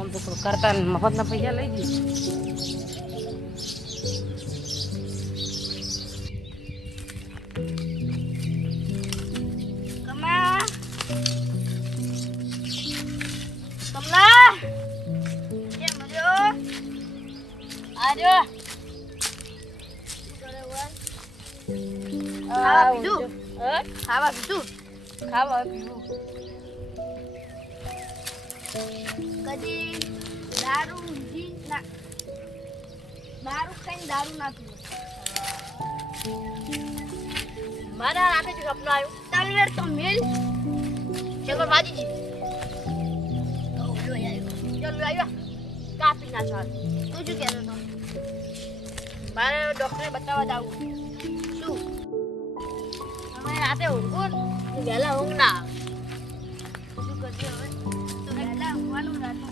કોમ તો કરતા ને મફતના પૈસા લઈ દી. કમલા કમલા કેમ મર્યો આર્યો ખાવા પીધું ખાવા પીધું ખાવા પીવું કદી દારૂ ઊંધી ના દારૂ ખાઈને દારૂ ના પીવું મારા રાતે જ સપનું આવ્યું તલવેર તો મેલ ચલો વાજી જી ચલો આવ્યો કાપી ના ચાલ તું શું કહેતો હતો મારે ડોક્ટરે બતાવવા જવું શું અમે રાતે ઊંઘો ને વહેલા ઊંઘ ના આવે શું કરજો હવે તો વહેલા ઊંઘવાનું રાતે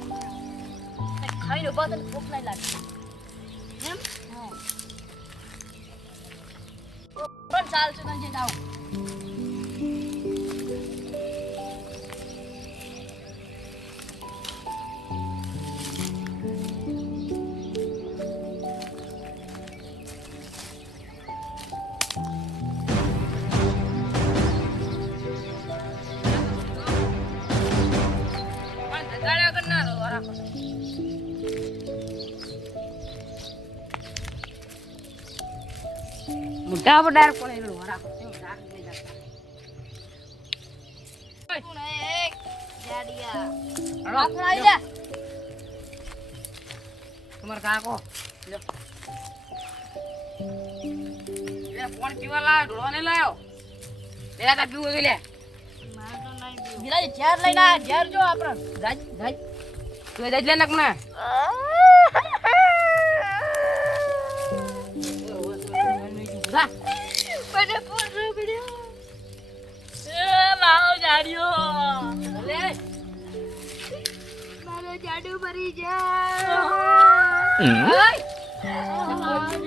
ખાઈને ઉભા તો ભૂખ નહીં લાગે એમ હા પણ ચાલશે તો જે જાઓ મોટા બડાર કોને એનું રાખો કેમ રાખ દે જાતા કોણ એક જાડિયા હળો આપણા આઈલા તમાર કાકો લ્યો લે કોણ પીવા લાયો ઢોળવા ને લાયો લે તા પીવો તો લે માર તો નહીં પીવું વિરાજ ઝેર લઈને આ ઝેર જો આપણ જાજ જાજ તું જાજ લે નક મને જા મને પૂછો પડ્યો એ મારો જાડિયો લે મારો જાડુ ભરી જા ઓય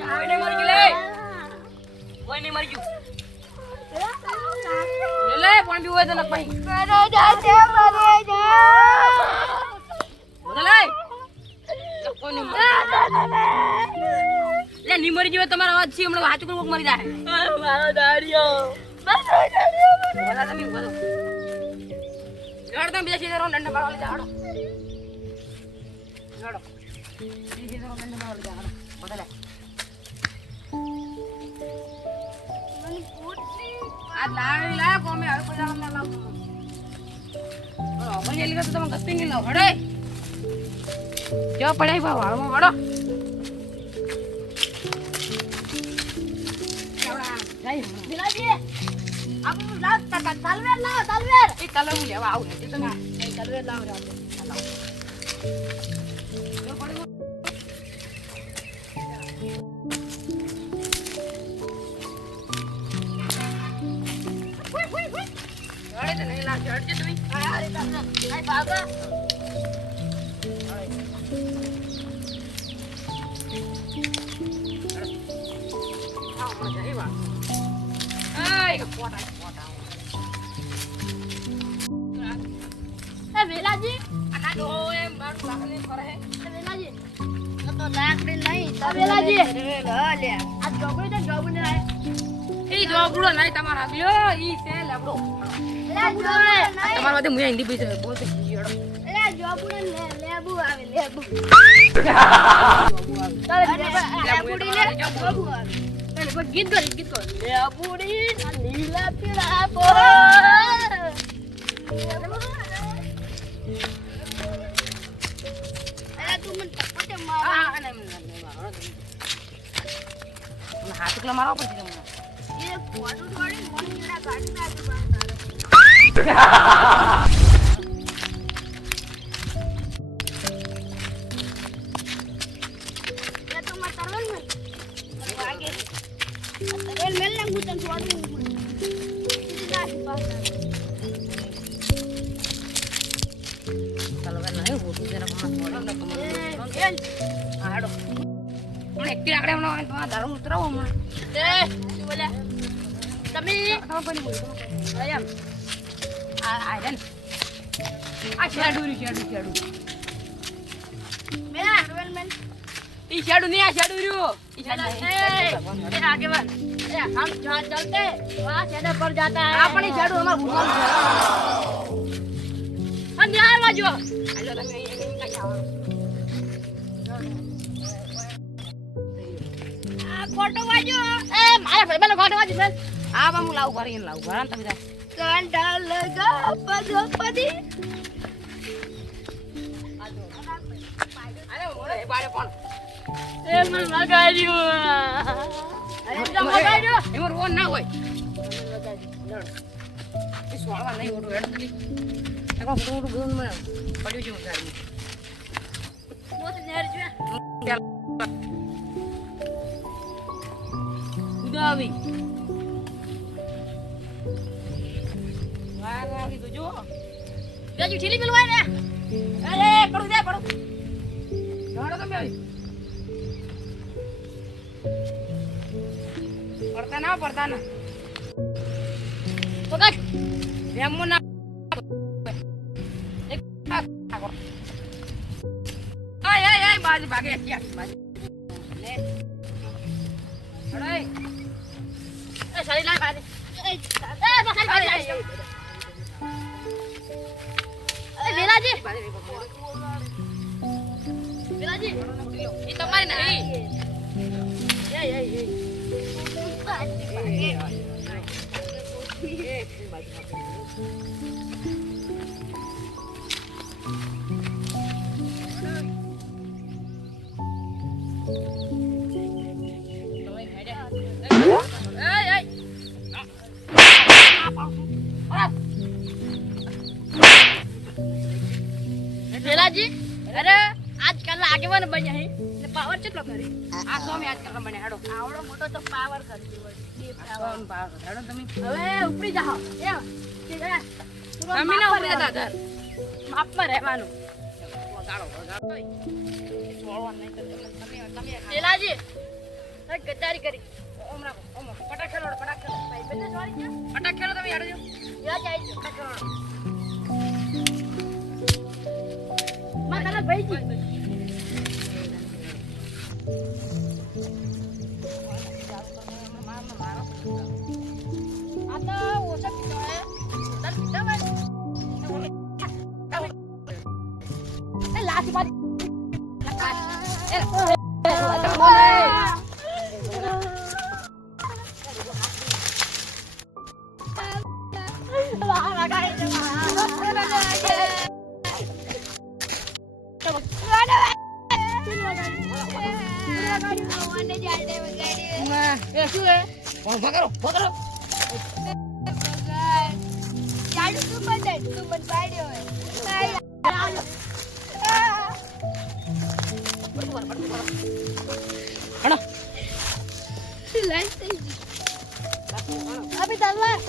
કોઈને મરી ગયું લે કોઈને મરી ગયું લે પણ પીવો તો નક ભાઈ મારો જાડુ ભરી જા બોલ લે કોઈને લે ની મરી ગયો તમારો અવાજ છે હમણાં હાચું કોક મરી જાય મારો જાડિયો બોલા તમે બોલો લડ તમે બીજા સીધા ડંડા મારવા લઈ જાડો લડો સીધા ડંડા મારવા લઈ જાડો બોલે મને પૂછી આ લાવી લા કોમે હવે કોઈ જાવ ના લાવ બોલો મને એલી તો તમે ગસ્તી ની લાવ હડે જો પડાઈ બા વાળમાં વડો વિરાજી આપણું લાવ તલવેર લાવ તલવેર એ તલવું લેવા આવું ને તમે એ તલવેર લાવ રે જો પડી અરે તો નહીં લા ચડજે તમે અરે તલવેર આય બાબા એ વેલાજી વેલાજી તો લાકડી નહીં તો વેલાજી લે આ જોગડી તો જોગડી ને ઈ જોગડો નહીં તમારા આગલ્યો ઈ છે લેબડો લે જોગડી તમારા વાતે મુયા હિન્દી પૈસા બોલતે જીડો લે જોગડી ને લેબુ આવે લેબુ લેબુડી લે જોગુ આવે ગીત ગો લેબુડી નીલા પીળા પો તું મને પકડે માર હાથ કિલો મારવા પડશે તમને એ ફોટો થોડી મોનીડા કાઢી નાખી એ તો મત તરવલ મે આગે તરવલ મેલ ના ગુતન છોડું સીધા પાસ તલવાર નહીં હોતું જરા કોણ છોડો ને હાડો મને એકટી આકડે મને તો દારૂ ઉતરાવો મને એ શું બોલ્યા તમે કોઈ બોલ આયમ આ આયન આ શેડુરી શેડુ મેલા મેલ ઈ શેડું નહીં આ શેડું રહ્યું ઈ શેડું ए आगे बढ़ ए हम जहाँ चलते वहाँ चैनल पर जाता है આપણે ઈ શેડું અમાર ભૂલવાનું છે हम यहाँ बाजू હાલો તમે અહીં કઈ આવો फोटो बाजू ए मारा भाई मैंने फोटो बाजू चल આ બા હું લાવું ભરીને લાવું ભરા તમે જા कंडा लगा पदपदी અરે ઓરે બારે કોણ ए मन लगाड़ियो अरे तुम लगाड़ियो એમાં રોન ના હોય એ સોળવા નહીં ઓટો હેડ દી એકો ફોટો ગોન માં પડ્યું છે ગાડી मोत नेर जो ઉદાવી વાર આવી તો જો बाजू ठेली मिलवाए ने અરે પડું દે પડું જાડો તમે આવી પડતા ના पकड़ રેમો ના એક આય આય આય બાજી ભાગે ક્યાં બાજી લે અરે ए सारी ला बाजू ए बस बाजू ए मेला जी मेला जी એ તમારી નહીં ए ए ए मेला जी अरे आजकल आगे वन बन्या है ने पावर चेटलो करे આ સોમે આજ કરવા મને હેડો આવડો મોટો તો પાવર કરી સોમ પાવ હેડો તમે હવે ઉપડી જાઓ એ તમે ના ઉપર જતા ધર માપમાં રહેવાનું વગાડો વગાડો સોળવા નહીં તો તમે તમે મેલાજી ગદ્દારી કરી ઓમરા ઓમ પટાક ખેલો પટાક ખેલો ભાઈ બંને સોરી છે પટાક ખેલો તમે હેડો યા જાય છે પટાક ખેલો માં તને ભાઈ જી આ તો ઓછા પીતો હે તને પીતા ભાઈ એ લાઠી મારી એ શું હે વગાડો વગાડો હણો अभी तलवार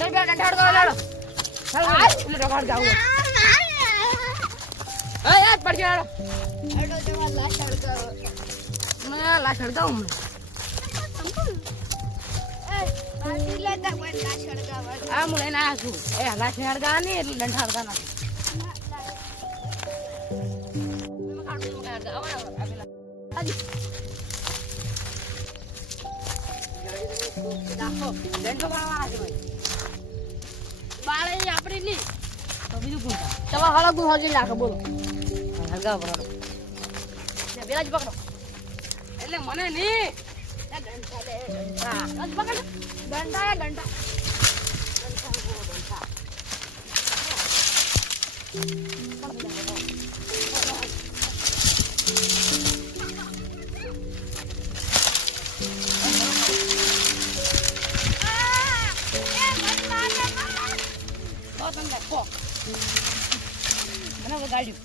ચલ બે ડંઠાડ દો લાડો ચાલ એટલે રગાડ જાવ એ યાદ પડજો લાડો अडो जवा लाशड़ का મે લાસડ દઉં ए बाटी लेता कोई लाशड़ का આ હું લઈને આવ્યા છું એ લાસડ ગા નહીં એટલે ડંઠાડ ગા ના बाळे आपरी नी તો બીજું કોણ तवा हला गुण होजी लाख बोलो હલગા બરાબર ने बेलाज पकड़ो એટલે મને નહીં घंटा दे હા आज पकड़ घंटा है घंटा તો તમને કો મને વગાડ્યું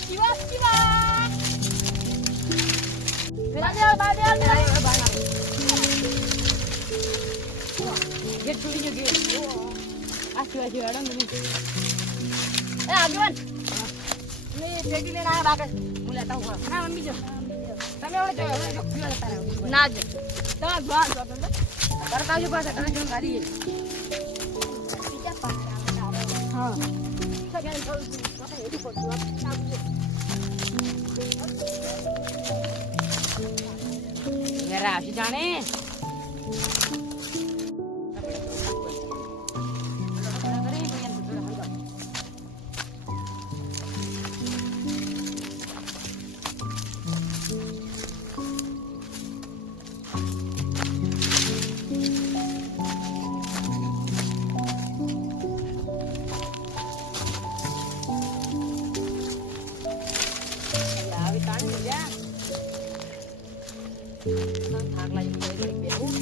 शिवा शिवा बेलाज बाड़ी ગેટ છોડી જો ગેટ આ સિવાય સિવાય હેડો ને ए आगे वन मैं पेटी लेना है बाकर હું લેતા હું ના મમ્મી જો તમે તમે હવે જો પીવા જતા રહો. ના જ તમાર બહાર જો તો તરત આવજો પાછા ઘરે જઈને ગાડી બીજા પાછા આવે હા સગન થોડું પાછા હેડી પડતું વેરા આવશે જાણે થાક લાગી ગયો ઘડી બેહું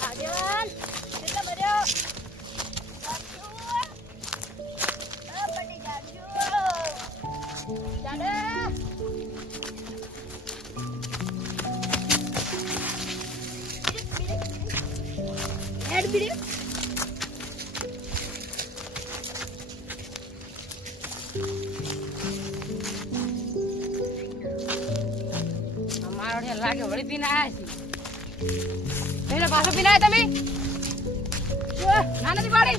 આગેવાન કેટલા ભર્યો એડ બીડી અમારો લાગે વળી પીને આયા છે પેલા પાછો પીને આયા તમે ના નથી પાડી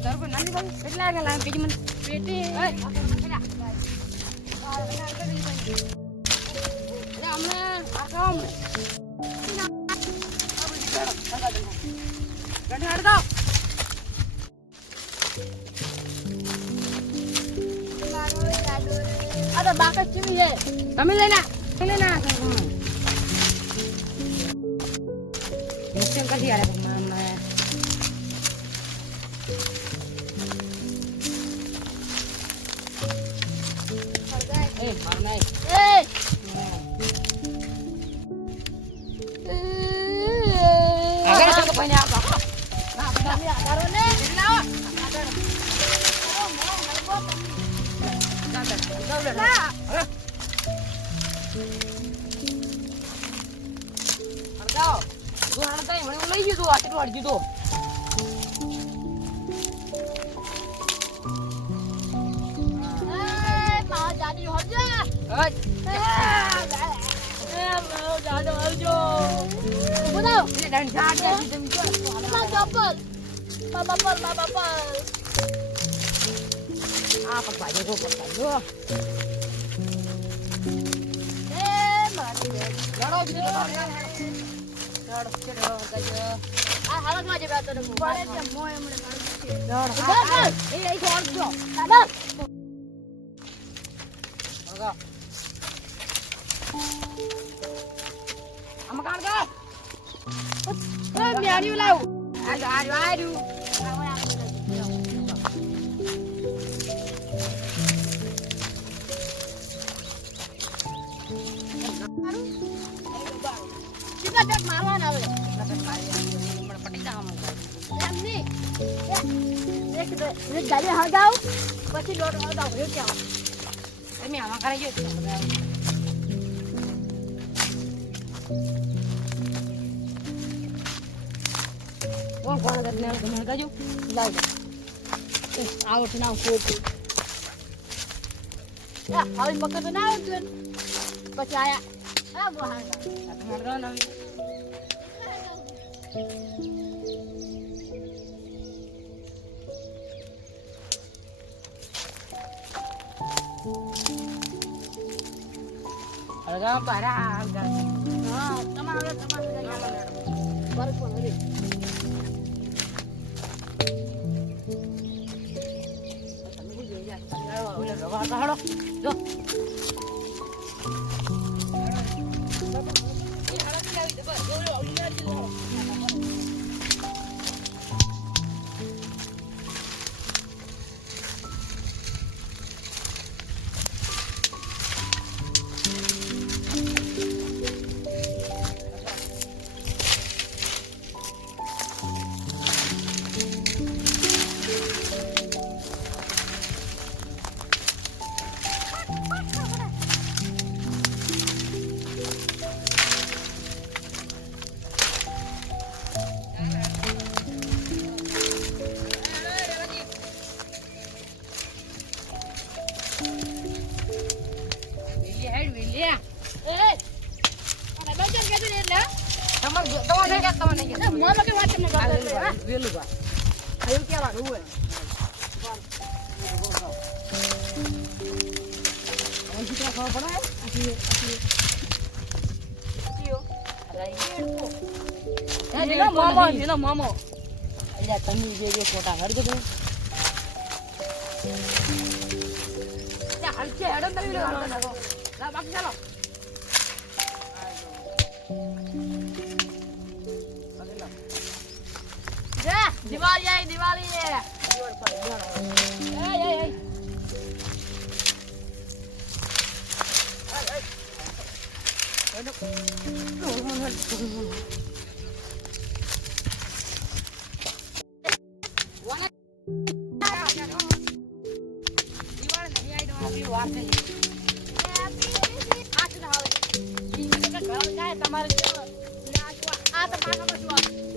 તરફ નાની પાડી કેટલા આગળ લાવ પેટી મને પેટી અમને આ ખાઓ અમને ગઢ હાડ દો આ તો બાકસ ચીવી હે તમે લઈને નિશ્ચય કરી યાર એ માર નાઈ આગળ તો કોઈ ના બાપા ના તમે આધારો ને ના અરગાવ તું હાણતા મને લઈ ગયો તું આટલું અડજી તો મા જાડી હોજો મારો જાડો આવજો બોલો એ ડંડા આડ્યા તમે જો મા ચપ્પલ બાપલ આ પપ્પા જો પપ્પા જો એ મારી લડો બીજો લડો ચડો ગજો આ હાલતમાં જે બેતો પડે છે મોય હમણે લડો એ લઈ છોડજો દાદા અરગાવ આમ કાણ કા એ મ્યારી લાવ આજો સીધા પેટ મારવાના હવે પટી જા એમ ની એક ગાડી હળગાવ પછી દોડ હળગાવ એ ક્યાં તમે આમાં કરી ગયો કોણ કોણ કરને તમે હળગાજો લાવ આવટ ના કોટ યા હવે મકર તો ના આવતું પછી આયા આ બોહાંગા તમે હળગાવ ના હળગાવ પારા હળગાવ હા તમારે બરફ પણ હરી પડી મેં લે એ આ બજાર કેતો ને એટલે તમારે નહીં કહેતા, તમારે નહીં કહેતા. મોમાં કે વાત તમને આ કરતો વેલું ભાઈ, વેલું ભાઈ. આ એવું કહેવાનું હોય. હવે શું ત્યાં ખબર પડે? એનો મોમો એનો મોમો અલ્યા તમે જે ફોટા હરજો તમે. ત્યાં હલકે હેડો તમે લો નાખો. લા બાકી ચાલો. જા દિવાળી આવી દિવાળી એ તમારે આ તો પાછા